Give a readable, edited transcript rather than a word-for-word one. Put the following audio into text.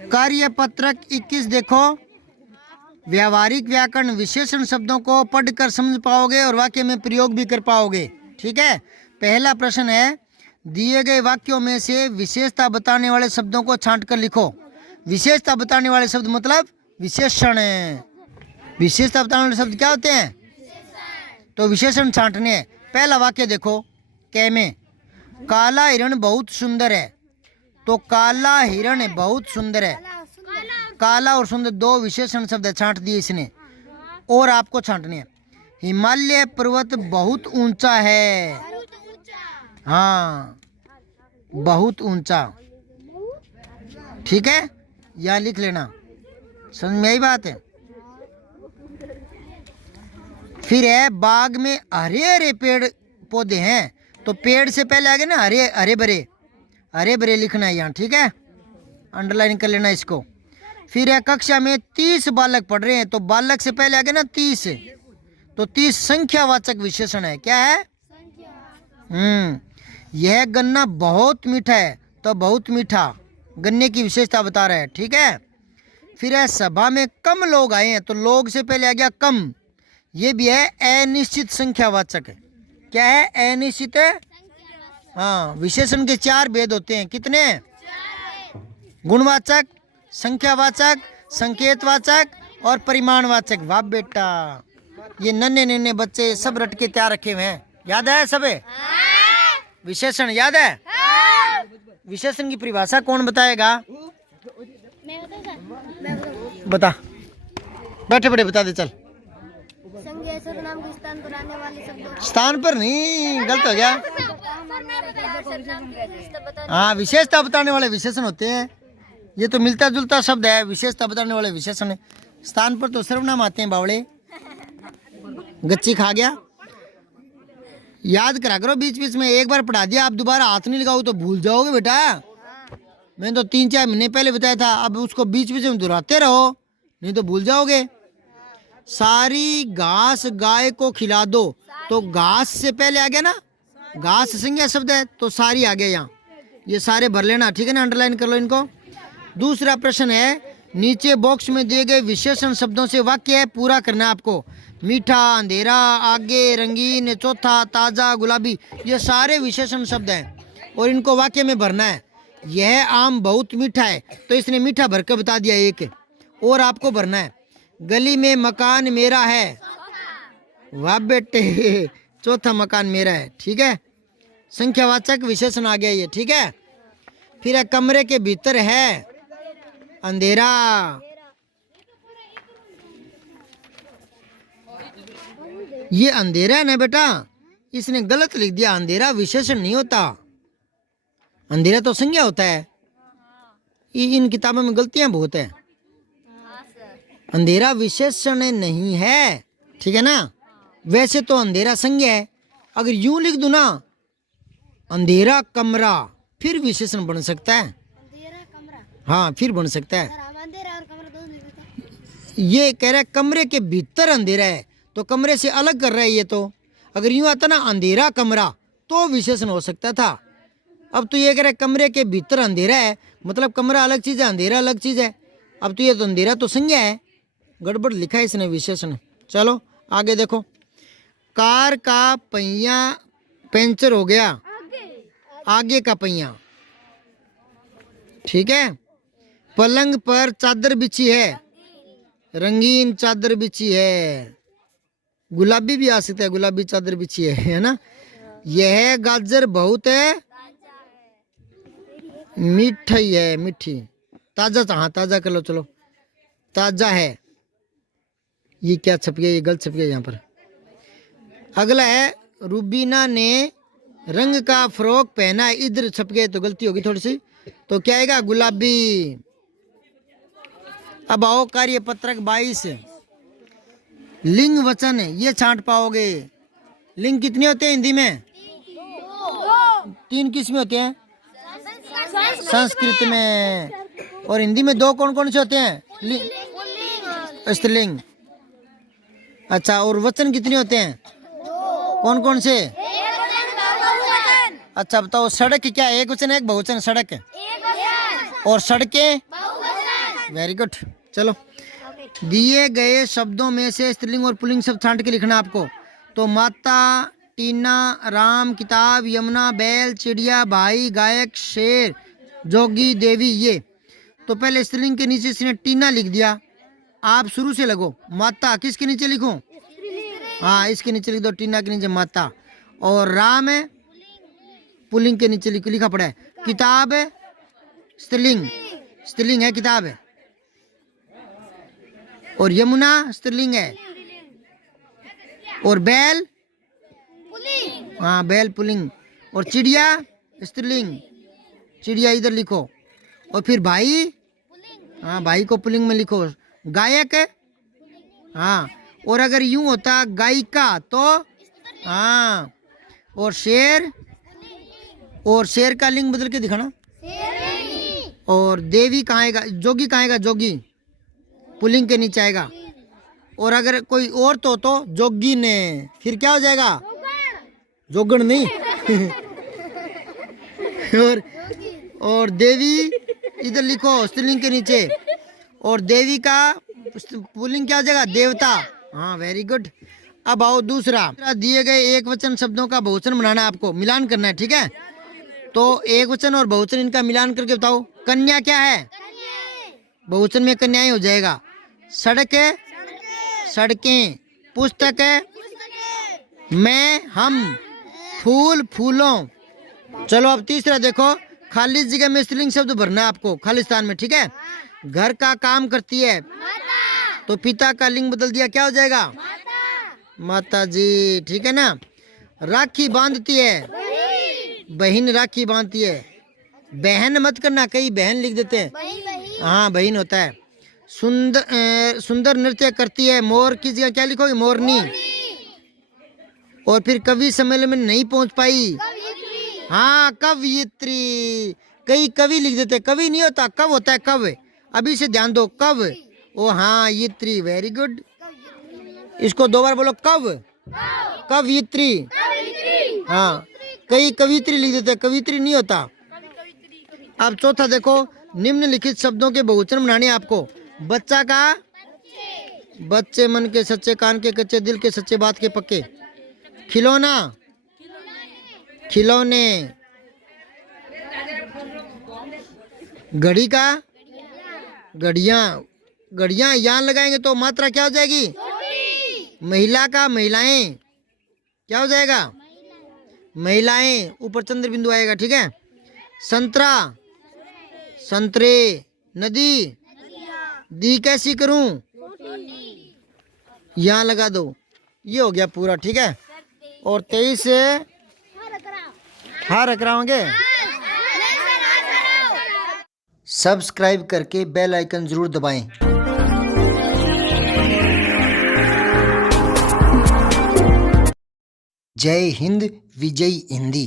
कार्य पत्रक 21 देखो। व्यावहारिक व्याकरण विशेषण शब्दों को पढ़कर समझ पाओगे और वाक्य में प्रयोग भी कर पाओगे। ठीक है। पहला प्रश्न है, दिए गए वाक्यों में से विशेषता बताने वाले शब्दों को छांटकर लिखो। विशेषता बताने वाले शब्द मतलब विशेषण। विशेषता बताने वाले शब्द क्या होते हैं? तो विशेषण छांटने हैं। पहला वाक्य देखो, कै में काला हिरण बहुत सुंदर है। तो काला हिरण बहुत सुंदर है। काला और सुंदर दो विशेषण शब्द है, छांट दिए इसने। और आपको छांटने हैं, हिमालय पर्वत बहुत ऊंचा है। हाँ, बहुत ऊंचा। ठीक है, यहाँ लिख लेना, समझ में आई बात है। फिर है, बाग में हरे हरे पेड़ पौधे हैं। तो पेड़ से पहले आगे ना हरे हरे भरे लिखना है यहाँ। ठीक है, अंडरलाइन कर लेना इसको। फिर है, कक्षा में 30 बालक पढ़ रहे हैं। तो बालक से पहले आगे ना 30। तो 30 संख्यावाचक विशेषण है। क्या है? यह गन्ना बहुत मीठा है। तो बहुत मीठा गन्ने की विशेषता बता रहा है। ठीक है। फिर है, सभा में कम लोग आए हैं। तो लोग से पहले आ गया कम। ये भी है अनिश्चित संख्यावाचक है। क्या है? अनिश्चित है। हाँ, विशेषण के 4 भेद होते हैं। कितने? गुणवाचक, संख्यावाचक, संकेतवाचक और परिमाणवाचक। वाह बेटा, ये नन्हे नन्हे बच्चे सब रट के तैयार रखे हुए हैं। याद है सब? विशेषण याद है? विशेषण की परिभाषा कौन बताएगा? बता, बैठे बड़े बता दे। चल, नाम को स्थान पर आने वाले शब्दों। स्थान पर नहीं, गलत हो गया। हाँ, विशेषता बताने वाले विशेषण होते हैं। ये तो मिलता जुलता शब्द है, विशेषता बताने वाले विशेषण है। स्थान पर तो सर्वनाम आते हैं। बावड़े, गच्ची खा गया। याद करा करो बीच बीच में। एक बार पढ़ा दिया, आप दोबारा हाथ नहीं लगाओ तो भूल जाओगे बेटा। मैंने तो 3-4 महीने पहले बताया था। अब उसको बीच बीच में दोहराते रहो, नहीं तो भूल जाओगे। सारी घास गाय को खिला दो। तो घास से पहले आ गया ना, घास संज्ञा शब्द है, तो सारी आ गया यहाँ। ये सारे भर लेना। ठीक है ना, अंडरलाइन कर लो इनको। दूसरा प्रश्न है, नीचे बॉक्स में दिए गए विशेषण शब्दों से वाक्य है पूरा करना है आपको। मीठा, अंधेरा, आगे, रंगीन, चौथा, ताजा, गुलाबी, ये सारे विशेषण शब्द हैं और इनको वाक्य में भरना है। यह आम बहुत मीठा है। तो इसने मीठा भर के बता दिया एक। और आपको भरना है, गली में मकान मेरा है। वाह बेटे, चौथा मकान मेरा है। ठीक है, संख्यावाचक विशेषण आ गया ये। ठीक है। फिर है, कमरे के भीतर है अंधेरा। ये अंधेरा है ना बेटा, इसने गलत लिख दिया। अंधेरा विशेषण नहीं होता, अंधेरा तो संज्ञा होता है। इन किताबों में गलतियां बहुत है। अंधेरा विशेषण नहीं है। ठीक है ना। वैसे तो अंधेरा संज्ञा है। अगर यूं लिख दूं ना, अंधेरा कमरा, फिर विशेषण बन सकता है। हाँ, फिर बन सकता है। ये कह रहा है कमरे के भीतर अंधेरा है, तो कमरे से अलग कर रहा है ये। तो अगर यूं आता ना अंधेरा कमरा, तो विशेषण हो सकता था। अब तो ये कह रहा है कमरे के भीतर अंधेरा है, मतलब कमरा अलग चीज है, अंधेरा अलग चीज है। अब तो ये तो अंधेरा तो संज्ञा है, गड़बड़ लिखा है इसने विशेषण। चलो आगे देखो। कार का पहिया पंचर हो गया, आगे का पहिया। ठीक है। पलंग पर चादर बिछी है, रंगीन चादर बिछी है। गुलाबी भी आ सकता है, गुलाबी चादर बिछी है ना। यह गाजर बहुत है मीठी है, मीठी। ताजा, हाँ ताजा कर लो। चलो, ताजा है। ये क्या छप गया? ये गलत छप गया यहाँ पर। अगला है, रूबीना ने रंग का फ्रॉक पहना है। इधर छप गए तो गलती होगी थोड़ी सी। तो क्या आएगा? गुलाबी। अब आओ कार्य पत्रक 22, लिंग वचन। ये छांट पाओगे। लिंग कितने होते हैं हिंदी में? 3 किस्में होते हैं संस्कृत में। और हिंदी में 2 कौन कौन से होते हैं? स्त्रीलिंग। अच्छा, और वचन कितने होते हैं? कौन कौन से? अच्छा बताओ, सड़क क्या है? एक वचन है, एक बहुवचन? सड़क और सड़कें वेरी गुड। चलो, दिए गए शब्दों में से स्त्रीलिंग और पुल्लिंग शब्द छांट के लिखना आपको। तो माता, टीना, राम, किताब, यमुना, बैल, चिड़िया, भाई, गायक, शेर, जोगी, देवी, ये। तो पहले स्त्रीलिंग के नीचे इसने टीना लिख दिया। आप शुरू से लगो। माता किसके नीचे लिखूं? हाँ, इसके नीचे लिख दो, टीना के नीचे माता। और राम है पुल्लिंग के नीचे लिखा पड़ा है। किताब है स्त्रीलिंग, स्त्रीलिंग है किताब है। और यमुना स्त्रीलिंग है। और बैल, हाँ बैल पुल्लिंग। और चिड़िया स्त्रीलिंग, चिड़िया इधर लिखो। और फिर भाई, हाँ भाई को पुल्लिंग में लिखो। गायक है, हाँ। और अगर यूं होता गायिका तो हाँ। और शेर, और शेर का लिंग बदल के दिखाना। और देवी कहाँ आएगा? जोगी कहाँ आएगा? जोगी पुल्लिंग के नीचे आएगा। और अगर कोई और तो जोगी ने, फिर क्या हो जाएगा? जोगण नहीं। और देवी इधर लिखो स्त्रीलिंग के नीचे। और देवी का पुल्लिंग क्या हो जाएगा? देवता। हाँ वेरी गुड। अब आओ दूसरा, दिए गए एक वचन शब्दों का बहुवचन बनाना है आपको, मिलान करना है, ठीक है। तो एक वचन और बहुवचन इनका मिलान करके बताओ। कन्या क्या है? बहुवचन में कन्याएं हो जाएगा। सड़क है, सड़कें। पुस्तक है, मैं, हम। फूल, फूलों। चलो अब तीसरा देखो, खाली जगह में स्त्रीलिंग शब्द भरना है आपको, खालिस्तान में, ठीक है। घर का काम करती है, तो पिता का लिंग बदल दिया, क्या हो जाएगा? माता जी, ठीक है ना। राखी बांधती है, बहन राखी बांधती है। बहन मत करना, कई बहन लिख देते हैं, हाँ बहन होता है। सुंदर नृत्य करती है, मोर की जगह क्या लिखोगे? मोरनी। और फिर कवि सम्मेलन में नहीं पहुंच पाई, हाँ कवयित्री। कई कवि लिख देते, कवि नहीं होता, कब होता है, कव। अभी से ध्यान दो, कव। ओ हाँ यित्री, वेरी गुड। इसको दो बार बोलो, कव, कवयित्री। हाँ, कई कवित्री लिख देते, कवित्री नहीं होता। अब चौथा देखो, निम्नलिखित शब्दों के बहुवचन बनाने आपको। बच्चा का, बच्चे मन के सच्चे, कान के कच्चे, दिल के सच्चे, बात के पक्के। खिलौना, खिलौने। घड़ी का, घड़ियां, घड़ियां। यहाँ लगाएंगे तो मात्रा क्या हो जाएगी? महिला का, महिलाएं, क्या हो जाएगा? महिलाएं, ऊपर चंद्र बिंदु आएगा, ठीक है। संतरा, संतरे। नदी, दी कैसी करूं? यहाँ लगा दो। ये हो गया पूरा, ठीक है। और 23 से हाँ रख रहा होंगे। सब्सक्राइब करके बेल आइकन जरूर दबाएं। जय हिंद, विजय हिंदी।